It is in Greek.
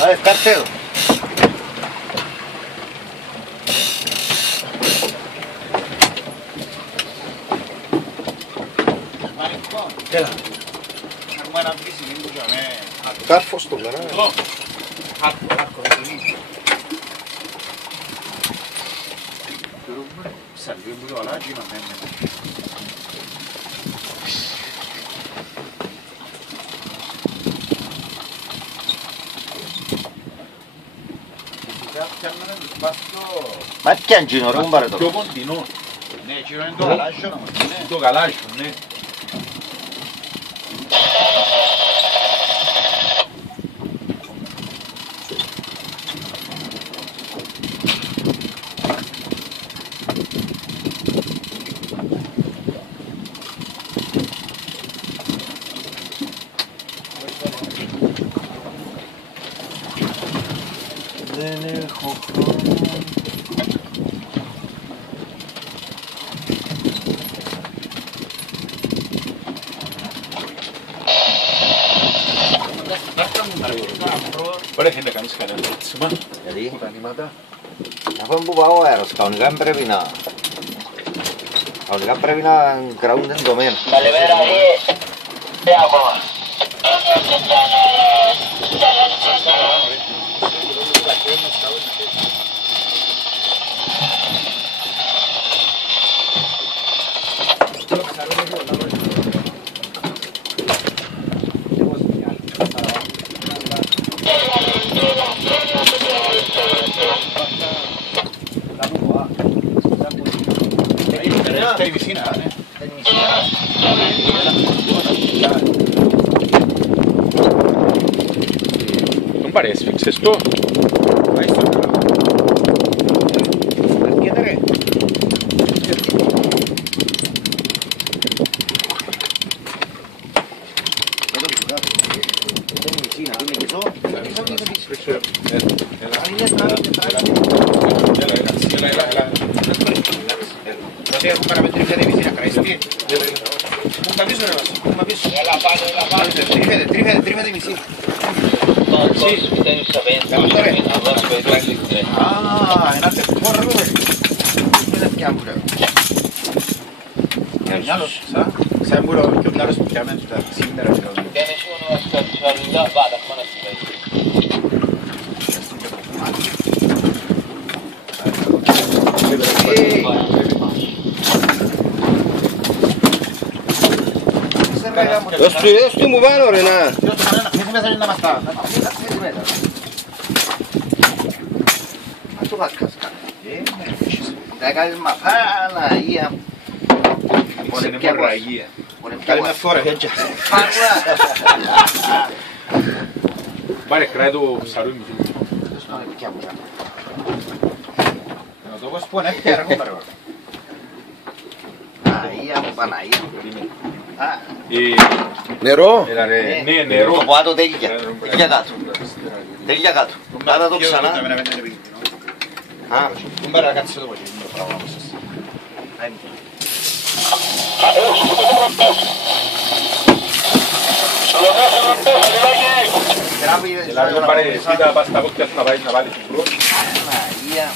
A ver, cartero. Έλα. Έχουμε ένα πίσι, μην μπορούμε. Κάρφος το πλανά. Χάρκο, Σαλβί μου το αλάκι να μένει. Φυσικά πιάνουμε να πας το... Μα τι αν γίνω ρε κουμπάρε Πιο το. κοντινό. Ναι, εκείνο είναι το γαλάζιο όμως. Το γαλάζιο, ναι. Δεν έχω χρόνο. Ωραία, να κάνεις κανένα έτσιμα. Γιατί, Τα νήματα. αφού που πάω ο αέρος, κανονικά πρέπει να κραούνται το μέλλον. Καλημέρα, ακόμα. Está en piscina, ¿eh? Non pare sfixes tu? Ahí está. Quédate. No sé, un parametrica de piscina, ¿crees? Un papiso, un papiso. Trife de piscina. Ah, en arte, corre, mira que hambre. Segnalo, sa? Sei un muro che andare specialmente da Simmer. Che nessuno aspetta, vada, come si vede. Δώσ' του μου πάνω ρε να. Αφήσει μέσα να μας τα. Ας το βάσκας καλά. Θα κάνεις Παναγία. Είναι μορραγία. Καλή με φορά. Πάρε κράει το ψαρούι μου. Να το πω είναι πέρα κόμπαρο. Παναγία μου, Παναγία. Νερό? Ναι, νερό. Το πάτω τέλεια. Τέλεια κάτω. Τέλεια κάτω. Κάτα το ξανά. Κόμπαρο να κάτσεις εδώ πολύ. Τράβει. Πάρε πίτα πας τα πόκια να βάλεις την πρώτη. Παναγία.